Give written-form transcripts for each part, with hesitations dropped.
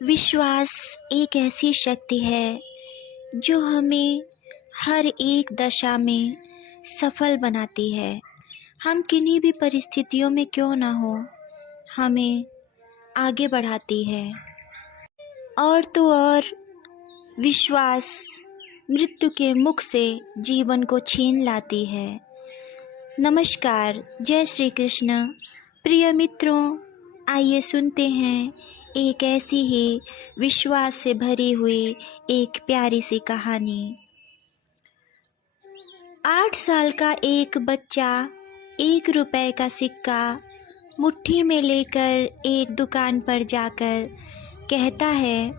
विश्वास एक ऐसी शक्ति है जो हमें हर एक दशा में सफल बनाती है। हम किन्हीं भी परिस्थितियों में क्यों ना हो, हमें आगे बढ़ाती है। और तो और विश्वास मृत्यु के मुख से जीवन को छीन लाती है। नमस्कार, जय श्री कृष्ण। प्रिय मित्रों, आइए सुनते हैं एक ऐसी ही विश्वास से भरी हुई एक प्यारी सी कहानी। 8 साल का एक बच्चा 1 रुपए का सिक्का मुट्ठी में लेकर एक दुकान पर जाकर कहता है,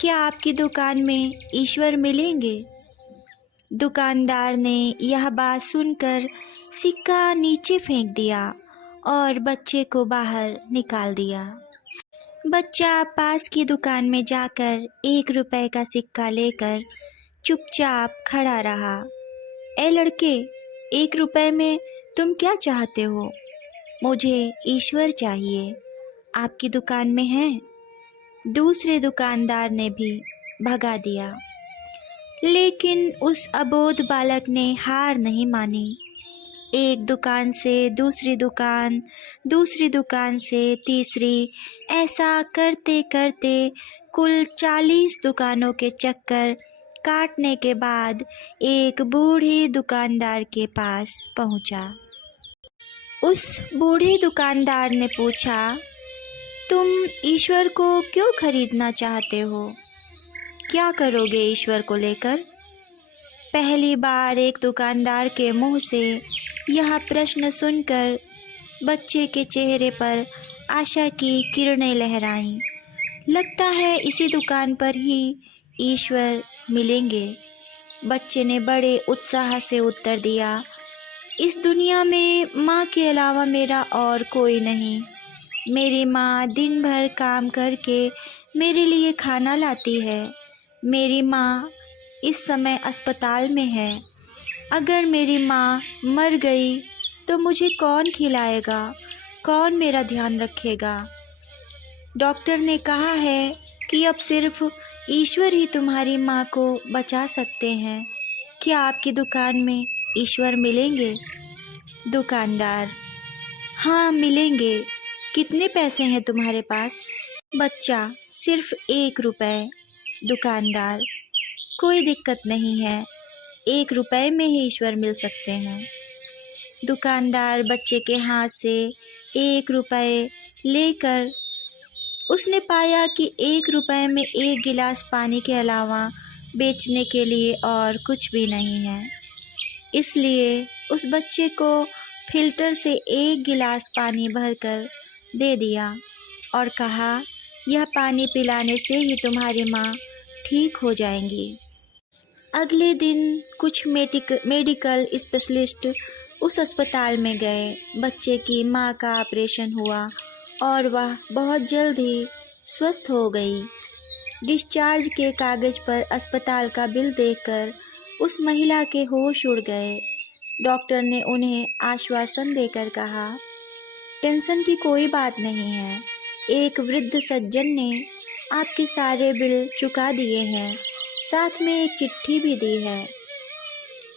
क्या आपकी दुकान में ईश्वर मिलेंगे? दुकानदार ने यह बात सुनकर सिक्का नीचे फेंक दिया और बच्चे को बाहर निकाल दिया। बच्चा पास की दुकान में जाकर 1 रुपए का सिक्का लेकर चुपचाप खड़ा रहा। ए लड़के, 1 रुपए में तुम क्या चाहते हो? मुझे ईश्वर चाहिए, आपकी दुकान में है? दूसरे दुकानदार ने भी भगा दिया, लेकिन उस अबोध बालक ने हार नहीं मानी। एक दुकान से दूसरी दुकान से तीसरी, ऐसा करते करते कुल 40 दुकानों के चक्कर काटने के बाद एक बूढ़े दुकानदार के पास पहुंचा। उस बूढ़े दुकानदार ने पूछा, तुम ईश्वर को क्यों खरीदना चाहते हो? क्या करोगे ईश्वर को लेकर? पहली बार एक दुकानदार के मुंह से यह प्रश्न सुनकर बच्चे के चेहरे पर आशा की किरणें लहराईं। लगता है इसी दुकान पर ही ईश्वर मिलेंगे। बच्चे ने बड़े उत्साह से उत्तर दिया, इस दुनिया में माँ के अलावा मेरा और कोई नहीं। मेरी माँ दिन भर काम करके मेरे लिए खाना लाती है। मेरी माँ इस समय अस्पताल में है। अगर मेरी माँ मर गई तो मुझे कौन खिलाएगा, कौन मेरा ध्यान रखेगा? डॉक्टर ने कहा है कि अब सिर्फ ईश्वर ही तुम्हारी माँ को बचा सकते हैं। क्या आपकी दुकान में ईश्वर मिलेंगे? दुकानदार, हाँ मिलेंगे। कितने पैसे हैं तुम्हारे पास? बच्चा, सिर्फ 1 रुपए। दुकानदार, कोई दिक्कत नहीं है, 1 रुपए में ही ईश्वर मिल सकते हैं। दुकानदार बच्चे के हाथ से 1 रुपए लेकर उसने पाया कि 1 रुपए में 1 गिलास पानी के अलावा बेचने के लिए और कुछ भी नहीं है। इसलिए उस बच्चे को फिल्टर से 1 गिलास पानी भरकर दे दिया और कहा, यह पानी पिलाने से ही तुम्हारी माँ ठीक हो जाएंगी। अगले दिन कुछ मेडिकल स्पेशलिस्ट उस अस्पताल में गए। बच्चे की माँ का ऑपरेशन हुआ और वह बहुत जल्द ही स्वस्थ हो गई। डिस्चार्ज के कागज़ पर अस्पताल का बिल देखकर उस महिला के होश उड़ गए। डॉक्टर ने उन्हें आश्वासन देकर कहा, टेंशन की कोई बात नहीं है। एक वृद्ध सज्जन ने आपके सारे बिल चुका दिए हैं, साथ में एक चिट्ठी भी दी है।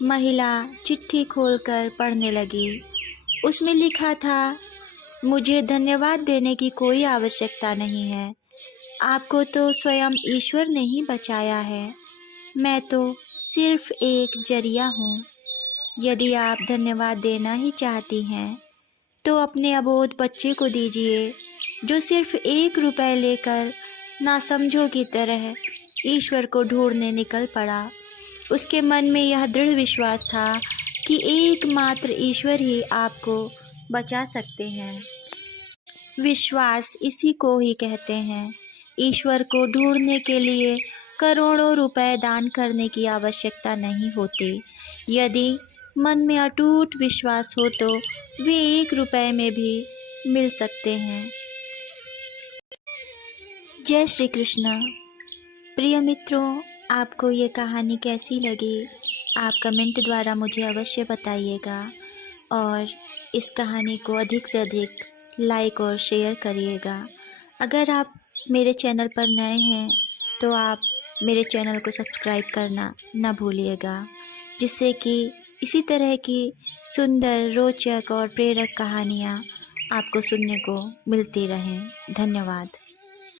महिला चिट्ठी खोलकर पढ़ने लगी। उसमें लिखा था, मुझे धन्यवाद देने की कोई आवश्यकता नहीं है। आपको तो स्वयं ईश्वर ने ही बचाया है। मैं तो सिर्फ एक जरिया हूँ। यदि आप धन्यवाद देना ही चाहती हैं तो अपने अबोध बच्चे को दीजिए, जो सिर्फ 1 रुपए लेकर नासमझों की तरह ईश्वर को ढूंढने निकल पड़ा। उसके मन में यह दृढ़ विश्वास था कि एकमात्र ईश्वर ही आपको बचा सकते हैं। विश्वास इसी को ही कहते हैं। ईश्वर को ढूंढने के लिए करोड़ों रुपए दान करने की आवश्यकता नहीं होती। यदि मन में अटूट विश्वास हो तो वे 1 रुपए में भी मिल सकते हैं। जय श्री कृष्ण। प्रिय मित्रों, आपको ये कहानी कैसी लगी? आप कमेंट द्वारा मुझे अवश्य बताइएगा और इस कहानी को अधिक से अधिक लाइक और शेयर करिएगा। अगर आप मेरे चैनल पर नए हैं तो आप मेरे चैनल को सब्सक्राइब करना ना भूलिएगा, जिससे कि इसी तरह की सुंदर, रोचक और प्रेरक कहानियाँ आपको सुनने को मिलती रहें। धन्यवाद।